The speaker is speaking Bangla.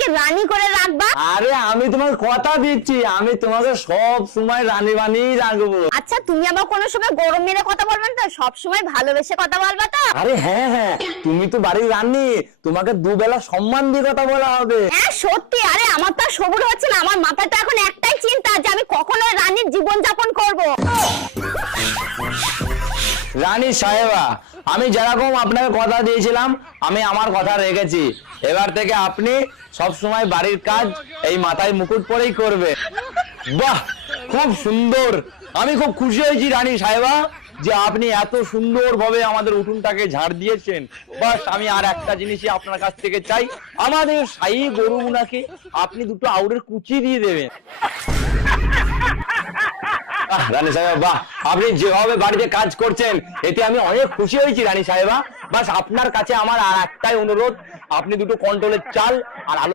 আমাকে রানী করে রাখবা? আরে আমি তোমাকে কথা দিচ্ছি, আমি তোমাকে সব সময় রানী বানিয়ে রাখবো। আচ্ছা, তুমি আবার কোনো সময় গরম মেরে কথা বলবে না তো? সব সময় ভালোবেসে কথা বলবা তো? আরে হ্যাঁ হ্যাঁ, তুমি তো বাড়ির রানী, তোমাকে দুবেলা সম্মান দিয়ে কথা বলা হবে। হ্যাঁ সত্যি। আরে আমার তো আর সবুর হচ্ছে না, আমার মাথায় তো এখন একটাই চিন্তা যে আমি কখন ওই রানীর জীবন যাপন করবো। রানী সাহেবা, আমি যেরকম আপনাকে কথা দিয়েছিলাম আমি আমার কথা রেখেছি। এবার থেকে আপনি সব সময় বাড়ির কাজ এই মাথায় মুকুট পরেই করবে। বাহ, খুব সুন্দর। আমি খুব খুশি হয়েছি রানী সাহেবা যে আপনি এত সুন্দর ভাবে আমাদের উঠোনটাকে ঝাড় দিয়েছেন। বাস, আমি আর একটা জিনিসই আপনার কাছ থেকে চাই, আমাদের শাহী গরুগুনাকে আপনি দুটো আউরের কুচি দিয়ে দেবেন। রানী সাহেবা, বাহ, আপনি যেভাবে বাড়িতে কাজ করছেন এতে আমি অনেক খুশি হয়েছি রানী সাহেবা। বাস, আপনার কাছে আমার আর একটাই অনুরোধ, আপনি দুটো কন্ট্রোলের চাল আর আলু